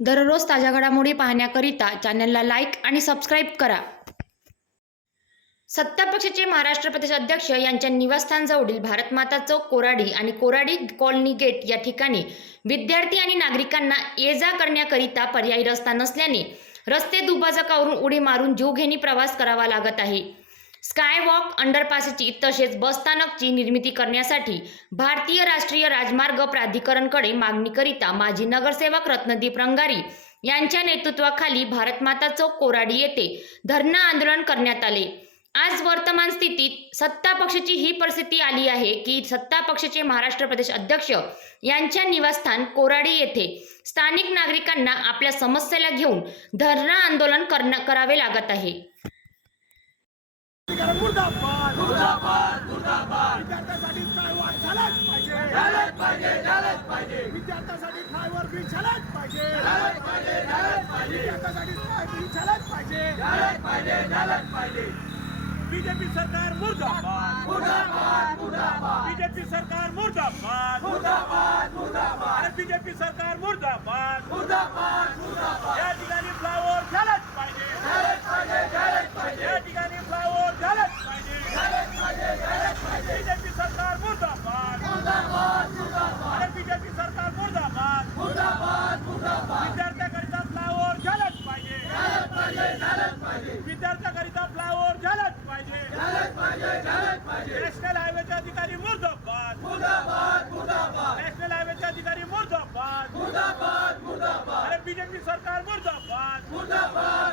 दररोज ताज्या घडामोडी पाहण्याकरिता चॅनलला लाईक आणि सबस्क्राईब करा. सत्ता पक्षाचे महाराष्ट्र प्रदेश अध्यक्ष यांच्या निवासस्थानजवळील भारतमाता चौक कोराडी आणि कोराडी कॉलनी गेट या ठिकाणी विद्यार्थी आणि नागरिकांना ये जा करण्याकरिता पर्यायी रस्ता नसल्याने रस्ते दुभाजकावरून उडी मारून जीवघेणी प्रवास करावा लागत आहे. स्कायवॉक अंडरपासची तसेच बसस्थानकची निर्मिती करण्यासाठी भारतीय राष्ट्रीय राजमार्ग प्राधिकरणकडे मागणीकरिता माजी नगरसेवक रत्नदीप रंगारी यांच्या नेतृत्वाखाली भारतमाता चौक कोराडी येथे धरणं आंदोलन करण्यात आले. आज वर्तमान स्थितीत सत्ता पक्षाची ही परिस्थिती आली आहे की सत्ता पक्षाचे महाराष्ट्र प्रदेश अध्यक्ष यांच्या निवासस्थान कोराडी येथे स्थानिक नागरिकांना आपल्या समस्येला घेऊन धरणं आंदोलन करना करावे लागत आहे. मुर्दाबाद मुर्दाबाद मुर्दाबाद. विद्यार्थ्यांसाठी फ्लायओव्हर झालाच पाहिजे. झालाच पाहिजे झालाच पाहिजे. विद्यार्थ्यांसाठी फ्लायओव्हर ब्रिज झालाच पाहिजे. झालाच पाहिजे झालाच पाहिजे. विद्यार्थ्यांसाठी झालाच पाहिजे. झालाच पाहिजे झालाच पाहिजे. बीजेपी सरकार मुर्दाबाद. मुर्दाबाद मुर्दाबाद. बीजेपी सरकार मुर्दाबाद. मुर्दाबाद मुर्दाबाद. बीजेपी सरकार मुर्दाबाद मुर्दाबाद या ठिकाणी फ्लायओव्हर झालाच पाहिजे झालाच पाहिजे झालाच पाहिजे या ठिकाणी फ्लायओव्हर झालाच पाहिजे झालाच पाहिजे झालाच पाहिजे बीजेपी सरकार मुर्दाबाद मुर्दाबाद मुर्दाबाद अरे बीजेपी सरकार मुर्दाबाद मुर्दाबाद मुर्दाबाद विद्यार्थ्याकरिता फ्लायओव्हर झालाच पाहिजे झालाच पाहिजे झालाच पाहिजे विद्यार्थ्याकरिता फ्लायओव्हर झालाच पाहिजे झालाच पाहिजे झालाच पाहिजे नॅशनल हायवेचे अधिकारी मुर्दाबाद मुर्दाबाद मुर्दाबाद नॅशनल हायवेचे अधिकारी मुर्दाबाद मुर्दाबाद मुर्दाबाद अरे बीजेपी सरकार मुर्दाबाद